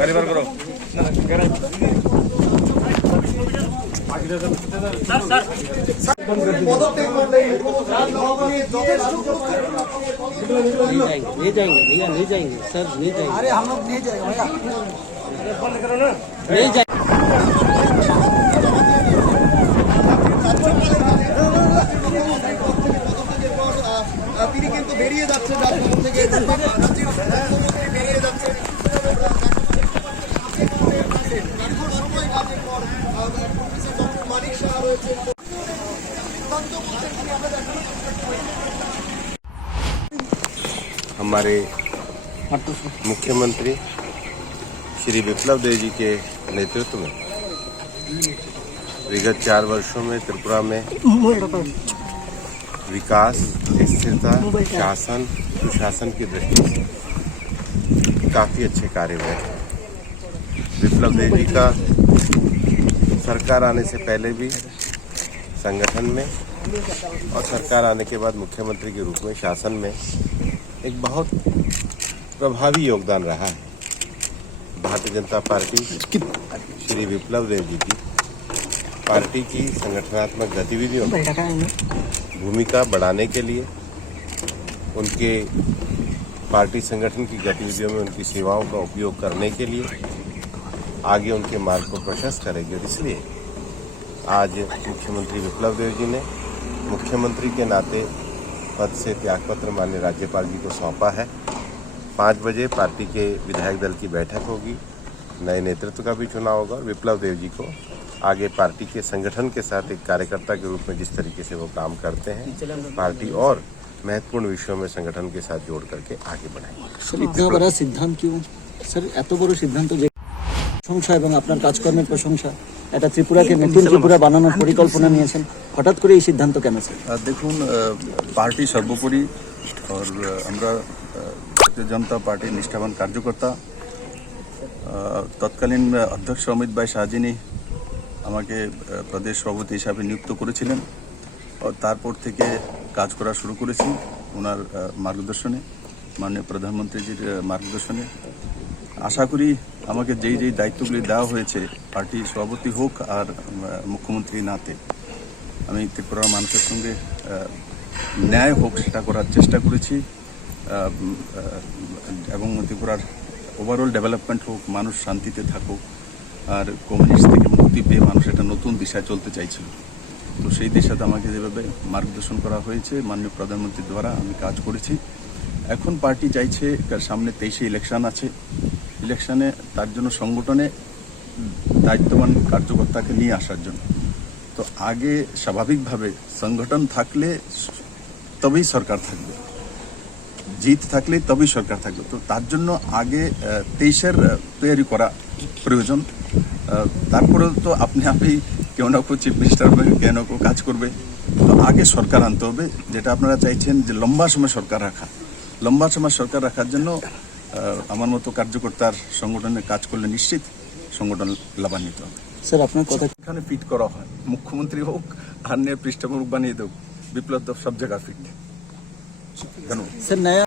गाड़ी बार करो ले जाएंगे भैया, ले जाएंगे सर, ले जाएंगे। अरे हम लोग नहीं जाएंगे भैया, बंद करो ना, ले जाएंगे। তিনি কিন্তু বেরিয়ে যাচ্ছে রাজভবন থেকে, বেরিয়ে যাচ্ছে মানিক শাহ রয়েছে। हमारे मुख्यमंत्री श्री विप्लव देव जी के नेतृत्व में विगत 4 वर्षों में त्रिपुरा में विकास, स्थिरता, शासन, सुशासन की दृष्टि से काफी अच्छे कार्य हुए। विप्लव देव जी का सरकार आने से पहले भी संगठन में और सरकार आने के बाद मुख्यमंत्री के रूप में शासन में एक बहुत प्रभावी योगदान रहा है। भारतीय जनता पार्टी श्री विप्लव देव जी की पार्टी की संगठनात्मक गतिविधियों में भूमिका बढ़ाने के लिए, उनके पार्टी संगठन की गतिविधियों में उनकी सेवाओं का उपयोग करने के लिए आगे उनके मार्ग को प्रशस्त करेगी। और इसलिए आज मुख्यमंत्री विप्लव देव जी ने मुख्यमंत्री के नाते पद से त्यागपत्र माननीय राज्यपाल जी को सौंपा है। 5 बजे पार्टी के विधायक दल की बैठक होगी, नए नेतृत्व का भी चुनाव होगा और विप्लव देव जी को आगे पार्टी के संगठन के साथ एक कार्यकर्ता के रूप में जिस तरीके से वो काम करते हैं, पार्टी और महत्वपूर्ण विषयों में संगठन के साथ जोड़ करके आगे बढ़ाएंगे। सर इतना बड़ा सिद्धांत क्यों सर, এত বড় সিদ্ধান্ত যে প্রশংসা এবং আপনার কাজকর্মের প্রশংসা, এটা ত্রিপুরাকে নতুন ত্রিপুরা বানানোর পরিকল্পনা নিয়েছেন, হঠাৎ করে এই সিদ্ধান্ত কেন স্যার? দেখুন, পার্টি সর্বোপরি और আমরা भारतीय जनता पार्टी निष्ठावान कार्यकर्ता। তৎকালীন অধ্যক্ষ অমিত ভাই শাহজিনী আমাকে প্রদেশ সভাপতি হিসাবে নিযুক্ত করেছিলেন और তারপর থেকে কাজ করা শুরু করেছি ওনার মার্গদর্শনে, মাননীয় প্রধানমন্ত্রীজির মার্গদর্শনে। আশা করি আমাকে যেই যেই দায়িত্বগুলি দেওয়া হয়েছে পার্টি সভাপতি হোক আর মুখ্যমন্ত্রী নাতে আমি ত্রিপুরার মানুষের সঙ্গে ন্যায় হোক সেটা করার চেষ্টা করেছি এবং ত্রিপুরার ওভারঅল ডেভেলপমেন্ট হোক, মানুষ শান্তিতে থাকুক আর কমিউনিস্ট থেকে মুক্তি পেয়ে মানুষ একটা নতুন দিশায় চলতে চাইছিল। তো সেই দিশাতে আমাকে যেভাবে মার্গদর্শন করা হয়েছে মাননীয় প্রধানমন্ত্রীর দ্বারা আমি কাজ করেছি। এখন পার্টি চাইছে সামনে 23-এ ইলেকশন আছে, ইলেকশনে তার জন্য সংগঠনে দায়িত্ববান কার্যকর্তাকে নিয়ে আসার জন্য। তো আগে স্বাভাবিকভাবে সংগঠন থাকলে তবেই সরকার থাকবে, জিত থাকলে তবেই সরকার থাকবে। তো তার জন্য আগে 23-এর তৈরি করা প্রয়োজন। তারপরে তো আপনি কেউ না কেউ চিফ মিনিস্টার হবে, কেউ না কেউ কাজ করবে। তো আগে সরকার আনতে হবে, যেটা আপনারা চাইছেন যে লম্বা সময় সরকার রাখা। লম্বা সময় সরকার রাখার জন্য আমার মতো কার্যকর্তার সংগঠনে কাজ করলে নিশ্চিত সংগঠন লাভান্বিত হবে। স্যার আপনার কথা এখানে ফিট করা হয়, মুখ্যমন্ত্রী হোক আর পৃষ্ঠপোষক বানিয়ে দেব, বিপ্লব সব জায়গায় ফিট। ধন্যবাদ স্যার। নয়া